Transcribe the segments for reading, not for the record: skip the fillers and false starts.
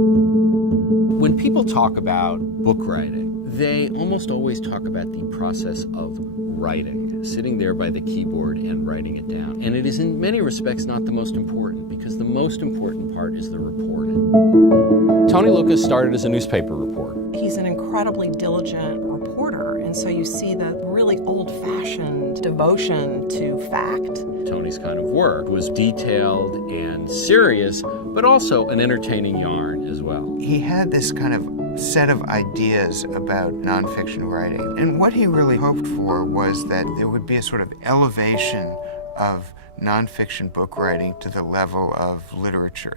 When people talk about book writing, they almost always talk about the process of writing, sitting there by the keyboard and writing it down. And it is in many respects not the most important, because the most important part is the reporting. Tony Lukas started as a newspaper reporter. He's an incredibly diligent reporter, and so you see the really old-fashioned devotion to fact. Tony's kind of work was detailed and serious, but also an entertaining yarn as well. He had this kind of set of ideas about nonfiction writing, and what he really hoped for was that there would be a sort of elevation of nonfiction book writing to the level of literature.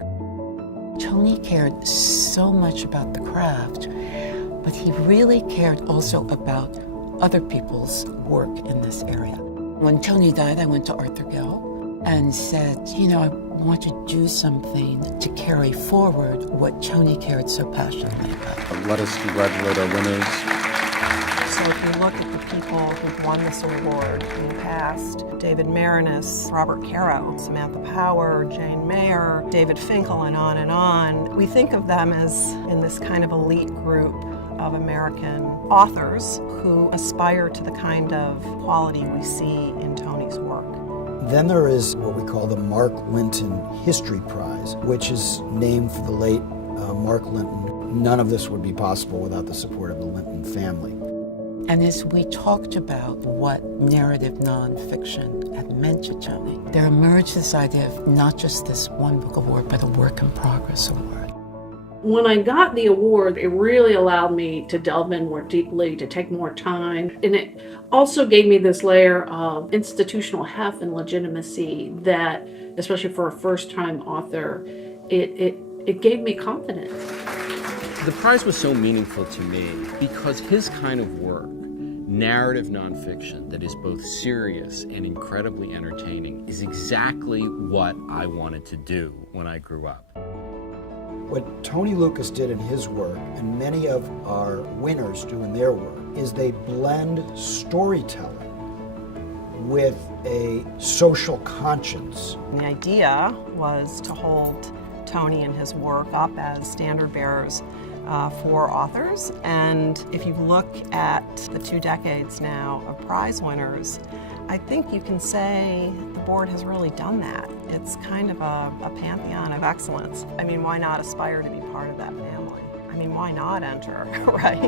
Tony cared so much about the craft, but he really cared also about other people's work in this area. When Tony died, I went to Arthur Gill and said, I want to do something to carry forward what Tony cared so passionately about. Let us congratulate our winners. So if you look at the people who've won this award in the past, David Marinis, Robert Caro, Samantha Power, Jane Mayer, David Finkel, and on, we think of them as in this kind of elite group of American authors who aspire to the kind of quality we see in Tony's work. Then there is what we call the Mark Linton History Prize, which is named for the late Mark Linton. None of this would be possible without the support of the Linton family. And as we talked about what narrative nonfiction had meant to Tony, there emerged this idea of not just this one book award, but a work in progress award. When I got the award, it really allowed me to delve in more deeply, to take more time. And it also gave me this layer of institutional heft and legitimacy that, especially for a first-time author, it gave me confidence. The prize was so meaningful to me because his kind of work, narrative nonfiction that is both serious and incredibly entertaining, is exactly what I wanted to do when I grew up. What Tony Lukas did in his work, and many of our winners do in their work, is they blend storytelling with a social conscience. And the idea was to hold Tony and his work up as standard bearers for authors. And if you look at the 2 decades now of prize winners, I think you can say the board has really done that. It's kind of a pantheon of excellence. I mean, why not aspire to be part of that family? I mean, why not enter, right?